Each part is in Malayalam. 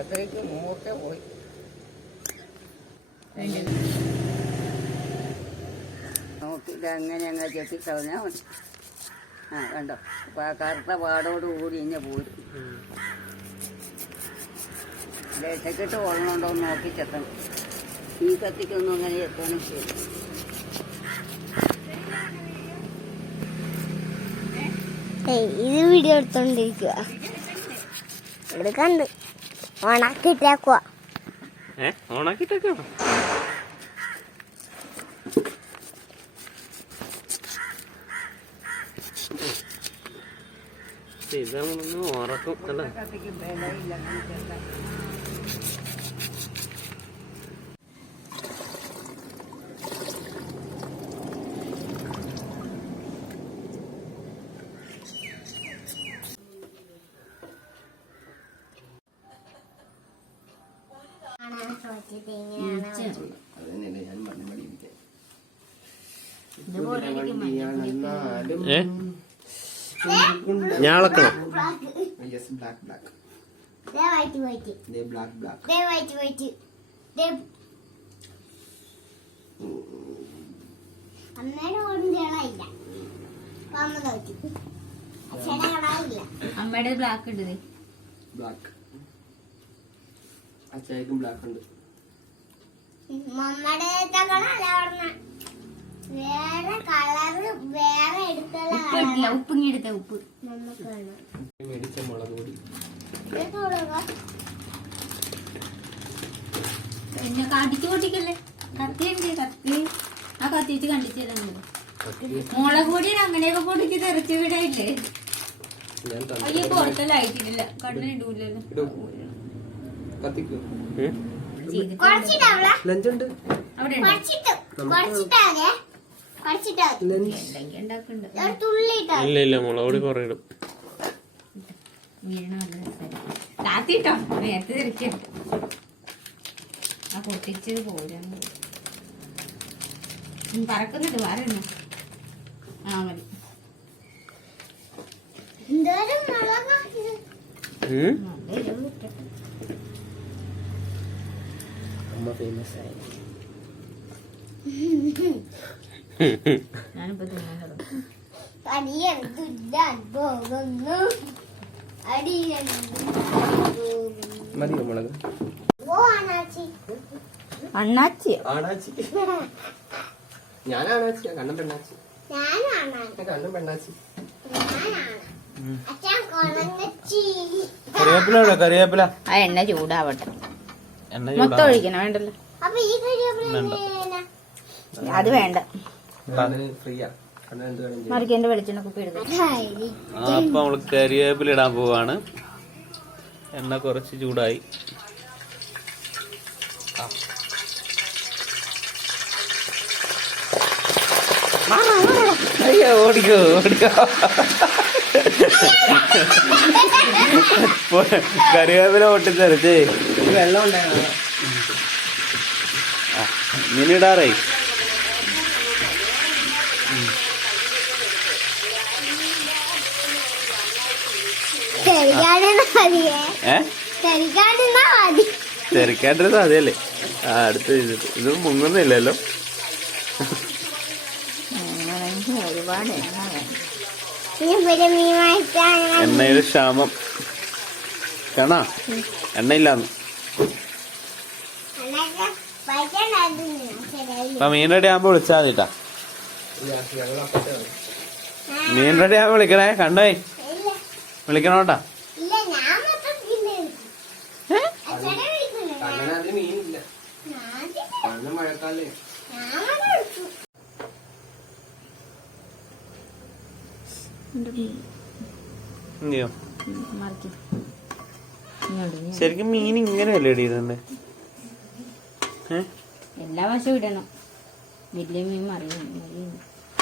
അകത്തേക്ക് മൂക്കെ പോയി. നോക്കിയിട്ട് അങ്ങനെ അങ്ങ് ചെത്തിക്കളഞ്ഞാൽ മതി. ആ കണ്ടോ, അപ്പോൾ ആ കറുത്ത പാടോട് കൂടി ഇങ്ങനെ പോരും. ലേശക്കിട്ട് കൊള്ളണുണ്ടോ എന്ന് നോക്കി ചെത്തണം. ഈ കത്തിക്കൊന്നും അങ്ങനെ ചെത്താനും ശരി. ഇത് വീഡിയോ എടുത്തോണ്ടിരിക്കുക. എടുക്കണ്ട് ഓണാക്കിട്ടേക്കുവാ. ഓണാക്കിട്ടേക്കോ? ഇതൊന്ന് ഉറക്കും അല്ലേ? ഞാളക്കണം. അമ്മയുടെ ബ്ലാക്ക് ഉണ്ട്. ബ്ലാക്ക് അച്ചായക്കും ബ്ലാക്ക് ഉണ്ട്. വേറെ കളറ് വേറെ എടുത്തില്ല. ഉപ്പിങ്ങി എടുത്ത ഉപ്പ് മേടിച്ച മുളക് പൊടി പിന്നെ കടിച്ചു പൊട്ടിക്കല്ലേ. കത്തിയുണ്ട്, കത്തി. ആ കത്തി വെച്ച് കണ്ടിച്ചു തരുന്നത്. മുളക് പൊടി അങ്ങനെയൊക്കെ പൊടിച്ച് തെറിച്ച് വിടയില്ലേ? അയ്യോ, പുറത്തെ ലൈറ്റിട്ടില്ല, കണ്ണിടൂലല്ലോ. ലഞ്ചുണ്ട് അവിടെ ഇല്ല മുളക് പൊടി കുറേ ഇടും. താത്തിട്ടോ നേരത്തെ തിരക്കിയ ആ പൊട്ടിച്ചത് പോരാ. പറക്കുന്നുണ്ട് വേറെ എണ്ണ. ആ മതി. അമ്മ ഫേമസ് ആയി. ഞാനിപ്പോ തിന്നാൻ മതിയോ മുളക്? അണ്ണാച്ചി ആണാച്ചി. ഞാൻ ആണാച്ചി. കണ്ണൻ പെണ്ണാച്ചി. കണ്ണൻ പെണ്ണാച്ചി. കറിവേപ്പില കറിവേപ്പില. ആ എണ്ണ ചൂടാവട്ടെ. മൊത്തം ഒഴിക്കണം വേണ്ടല്ലോ. അത് വേണ്ട. മറിക്കേണ്ട വെളിച്ചെണ്ണ കുപ്പി എടുക്കും. അപ്പൊ നമ്മള് കറിവേപ്പില ഇടാൻ പോവാണ്. എണ്ണ കുറച്ച് ചൂടായി. അയ്യോ, ഓടിക്കോ ഓടിക്കോ. കറിവേപ്പില പൊട്ടിത്തെറിച്ച് വെള്ളം ഉണ്ടായിരുന്നു. മീനിടാറായി. തെറിക്കാണ്ടിരുന്ന മതിയല്ലേ? അടുത്ത് ഇത് മുങ്ങുന്നില്ലല്ലോ. ഒരുപാട് എണ്ണയുടെ ക്ഷാമം കാണാ. എണ്ണയില്ലാന്ന്. അപ്പൊ മീൻ റെഡി ആകുമ്പോ വിളിച്ചാ മതിട്ടാ. മീൻ റെഡി ആകുമ്പോ വിളിക്കണേ. കണ്ടേ വിളിക്കണോട്ടാ. ശരിക്കും മീൻ ഇങ്ങനെയല്ലേ ഇടിയുന്നുണ്ട്? എല്ലാ വശവും ഇടണം. വലിയ മീൻ മറിയണം.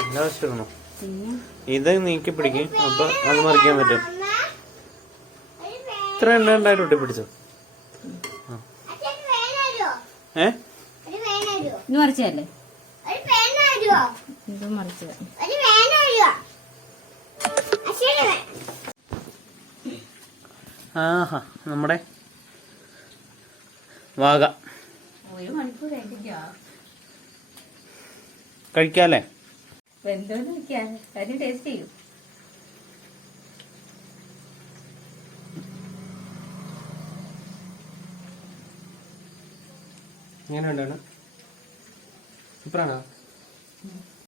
എല്ലാ വശവും ഇടണം. ഇത് നീക്കി പിടിക്കും. അപ്പൊ അത് മറിക്കാൻ പറ്റും. ഇത്ര എണ്ണ ഉണ്ടായിട്ട് ഒട്ടി പിടിച്ചോ? ഇത് മറിച്ചതല്ലേ? ഇത് മറിച്ചത്. ആഹാ, നമ്മുടെ വാഗ 1 മണിക്കൂർ കഴിഞ്ഞിട്ടോ കഴിക്കാല്ലേ? വെന്തോന്ന് വെക്കാൻ അത് ടേസ്റ്റ് ചെയ്യും. എങ്ങനെ ഉണ്ടാണ്? സൂപ്പറാണോ?